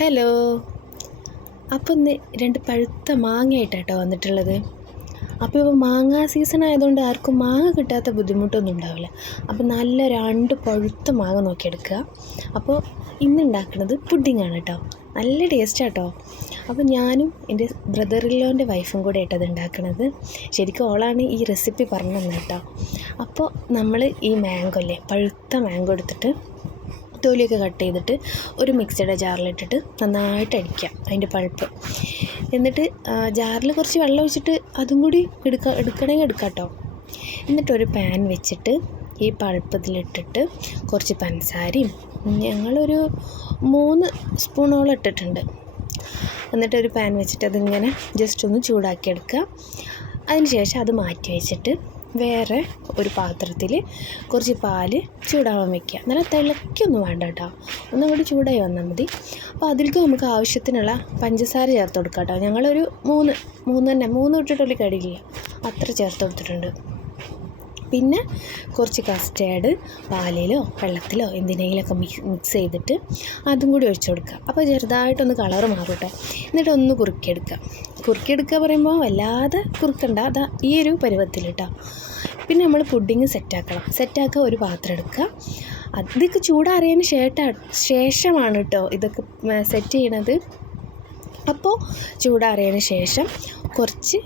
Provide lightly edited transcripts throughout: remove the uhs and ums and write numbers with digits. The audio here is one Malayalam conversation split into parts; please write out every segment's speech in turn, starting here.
ഹലോ. അപ്പോൾ ഇന്ന് 2 പഴുത്ത മാങ്ങയായിട്ടാട്ടോ വന്നിട്ടുള്ളത്. അപ്പോൾ മാങ്ങ സീസൺ ആയതുകൊണ്ട് ആർക്കും മാങ്ങ കിട്ടാത്ത ബുദ്ധിമുട്ടൊന്നും ഉണ്ടാവില്ല. അപ്പോൾ നല്ല 2 പഴുത്ത മാങ്ങ നോക്കിയെടുക്കുക. അപ്പോൾ ഇന്ന് ഉണ്ടാക്കുന്നത് പുഡിങ്ങാണ് കേട്ടോ. നല്ല ടേസ്റ്റാട്ടോ. അപ്പോൾ ഞാനും എൻ്റെ ബ്രദറിലോൻ്റെ വൈഫും കൂടെ ആയിട്ടത് ഉണ്ടാക്കുന്നത്. ശരിക്കും ഓളാണ് ഈ റെസിപ്പി പറഞ്ഞു തന്നെ കേട്ടോ. അപ്പോൾ നമ്മൾ ഈ മാംഗോ അല്ലേ, പഴുത്ത മാംഗോ എടുത്തിട്ട് തൊലിയൊക്കെ കട്ട് ചെയ്തിട്ട് ഒരു മിക്സിയുടെ ജാറിലിട്ടിട്ട് നന്നായിട്ട് അടിക്കുക അതിൻ്റെ പൾപ്പ്. എന്നിട്ട് ജാറിൽ കുറച്ച് വെള്ളം ഒഴിച്ചിട്ട് അതും കൂടി എടുക്കണമെങ്കിൽ എടുക്കാം കേട്ടോ. എന്നിട്ടൊരു പാൻ വെച്ചിട്ട് ഈ പൾപ്പ് ഇതിലിട്ടിട്ട് കുറച്ച് പഞ്ചസാരയും ഞങ്ങളൊരു 3 സ്പൂണോളം ഇട്ടിട്ടുണ്ട്. എന്നിട്ടൊരു പാൻ വെച്ചിട്ട് അതിങ്ങനെ ജസ്റ്റ് ഒന്ന് ചൂടാക്കിയെടുക്കുക. അതിന് ശേഷം അത് മാറ്റി വെച്ചിട്ട് വേറെ ഒരു പാത്രത്തിൽ കുറച്ച് പാല് ചൂടാവാൻ വയ്ക്കുക. നല്ല തിളക്കൊന്നും വേണ്ട കേട്ടോ, ഒന്നും കൂടി ചൂടായി വന്നാൽ മതി. അപ്പോൾ അതിലേക്ക് നമുക്ക് ആവശ്യത്തിനുള്ള പഞ്ചസാര ചേർത്ത് കൊടുക്കാം കേട്ടോ. ഞങ്ങളൊരു 3 ഇട്ടിട്ടുള്ള കടിയില്ല, അത്ര ചേർത്ത് കൊടുത്തിട്ടുണ്ട്. പിന്നെ കുറച്ച് കസ്റ്റേർഡ് പാലിലോ വെള്ളത്തിലോ എന്തിനെങ്കിലുമൊക്കെ മിക്സ് ചെയ്തിട്ട് അതും കൂടി ഒഴിച്ചു കൊടുക്കുക. അപ്പോൾ ചെറുതായിട്ടൊന്ന് കളറ് മാറും കേട്ടോ. എന്നിട്ടൊന്ന് കുറുക്കിയെടുക്കുക പറയുമ്പോൾ വല്ലാതെ കുറുക്കണ്ട, അതാ ഈ ഒരു പരുവത്തിൽ കേട്ടോ. പിന്നെ നമ്മൾ പുഡിങ് സെറ്റാക്കുക. ഒരു പാത്രം എടുക്കുക. അതൊക്കെ ചൂടാറിയതിന് ശേഷമാണ് കേട്ടോ ഇതൊക്കെ സെറ്റ് ചെയ്യണത്. അപ്പോൾ ചൂടാറിയതിന് ശേഷം കുറച്ച്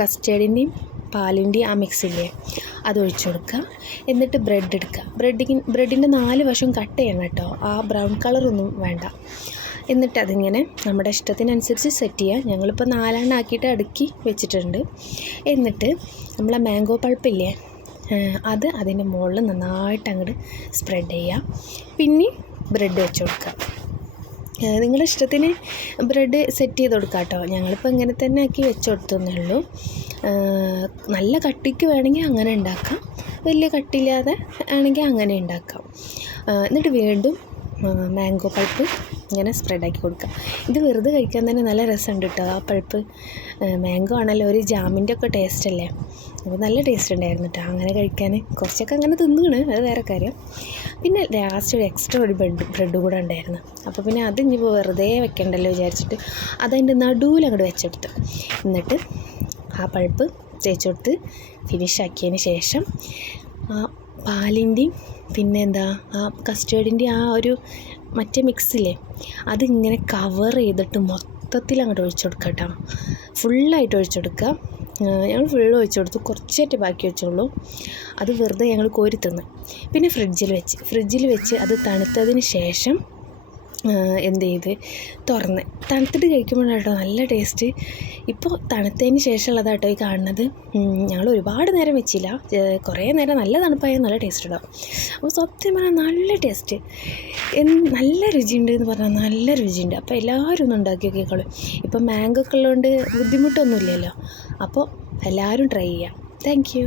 കസ്റ്റേർഡിൻ്റെയും പാലിൻ്റെയും ആ മിക്സില്ലേ അത് ഒഴിച്ചു കൊടുക്കുക. എന്നിട്ട് ബ്രെഡ് എടുക്കുക. ബ്രെഡിൻ്റെ 4 വശവും കട്ട് ചെയ്യണം കേട്ടോ, ആ ബ്രൗൺ കളറൊന്നും വേണ്ട. എന്നിട്ട് അതിങ്ങനെ നമ്മുടെ ഇഷ്ടത്തിനനുസരിച്ച് സെറ്റ് ചെയ്യുക. ഞങ്ങളിപ്പോൾ 4 ആക്കിയിട്ട് അടുക്കി വെച്ചിട്ടുണ്ട്. എന്നിട്ട് നമ്മളെ മാംഗോ പൾപ്പില്ലേ അത് അതിൻ്റെ മുകളിൽ നന്നായിട്ട് അങ്ങോട്ട് സ്പ്രെഡ് ചെയ്യുക. പിന്നെ ബ്രെഡ് വെച്ച് കൊടുക്കുക. നിങ്ങളുടെ ഇഷ്ടത്തിന് ബ്രെഡ് സെറ്റ് ചെയ്ത് കൊടുക്കാം കേട്ടോ. ഞങ്ങളിപ്പോൾ ഇങ്ങനെ തന്നെ ആക്കി വെച്ച് കൊടുത്തേ ഉള്ളൂ. നല്ല കട്ടിക്ക് വേണമെങ്കിൽ അങ്ങനെ ഉണ്ടാക്കാം, വലിയ കട്ടിയില്ലാതെ ആണെങ്കിൽ അങ്ങനെ ഉണ്ടാക്കാം. എന്നിട്ട് വീണ്ടും മാംഗോ പൾപ്പ് ഇങ്ങനെ സ്പ്രെഡാക്കി കൊടുക്കുക. ഇത് വെറുതെ കഴിക്കാൻ തന്നെ നല്ല രസമുണ്ട് കേട്ടോ. ആ പൾപ്പ് മാംഗോ ആണല്ലോ, ഒരു ജാമിൻ്റെ ഒക്കെ ടേസ്റ്റ് അല്ലേ, അപ്പോൾ നല്ല ടേസ്റ്റ് ഉണ്ടായിരുന്നു കേട്ടോ അങ്ങനെ കഴിക്കാൻ. കുറച്ചൊക്കെ അങ്ങനെ തിന്നുകയാണ്, അത് വേറെ കാര്യം. പിന്നെ ലാസ്റ്റ് ഒരു എക്സ്ട്രാ ഒരു ബ്രെഡ് കൂടെ ഉണ്ടായിരുന്നു. അപ്പോൾ പിന്നെ അത് ഇനിയിപ്പോൾ വെറുതെ വെക്കണ്ടല്ലോ വിചാരിച്ചിട്ട് അതതിൻ്റെ നടുവിൽ അങ്ങോട്ട് വെച്ചെടുത്തു. എന്നിട്ട് ആ പൾപ്പ് തേച്ച് കൊടുത്ത് ഫിനിഷാക്കിയതിന് ശേഷം ആ പാലിൻ്റെയും പിന്നെ ആ കസ്റ്റേർഡിൻ്റെ ആ ഒരു മറ്റേ മിക്സില്ലേ അതിങ്ങനെ കവർ ചെയ്തിട്ട് മൊത്തത്തിൽ അങ്ങോട്ട് ഒഴിച്ചു കൊടുക്കുക കേട്ടോ. ഫുള്ളായിട്ട് ഒഴിച്ചു കൊടുക്കുക. ഞങ്ങൾ ഫുള്ള് ഒഴിച്ചു കൊടുത്തു, കുറച്ചായിട്ട് ബാക്കി വെച്ചുള്ളൂ. അത് വെറുതെ ഞങ്ങൾ കോരി തിന്ന്. പിന്നെ ഫ്രിഡ്ജിൽ വെച്ച് അത് തണുത്തതിന് ശേഷം എന്ത് ചെയ്ത് തണുത്തിട്ട് കഴിക്കുമ്പോഴാണ് കേട്ടോ നല്ല ടേസ്റ്റ്. ഇപ്പോൾ തണുത്തതിന് ശേഷമുള്ളതാട്ടോ ഈ കാണുന്നത്. ഞങ്ങൾ ഒരുപാട് നേരം വെച്ചില്ല, കുറേ നേരം നല്ല തണുപ്പായാൽ നല്ല ടേസ്റ്റ് ഉണ്ടാവും. അപ്പോൾ സത്യം പറഞ്ഞാൽ നല്ല ടേസ്റ്റ്, നല്ല രുചിയുണ്ട് എന്ന് പറഞ്ഞാൽ നല്ല രുചിയുണ്ട്. അപ്പോൾ എല്ലാവരും ഒന്ന് ഉണ്ടാക്കി നോക്കിക്കോളും. ഇപ്പം മാംഗോ ഒക്കെ ഉള്ളതുകൊണ്ട് ബുദ്ധിമുട്ടൊന്നുമില്ലല്ലോ. അപ്പോൾ എല്ലാവരും ട്രൈ ചെയ്യാം. Thank you.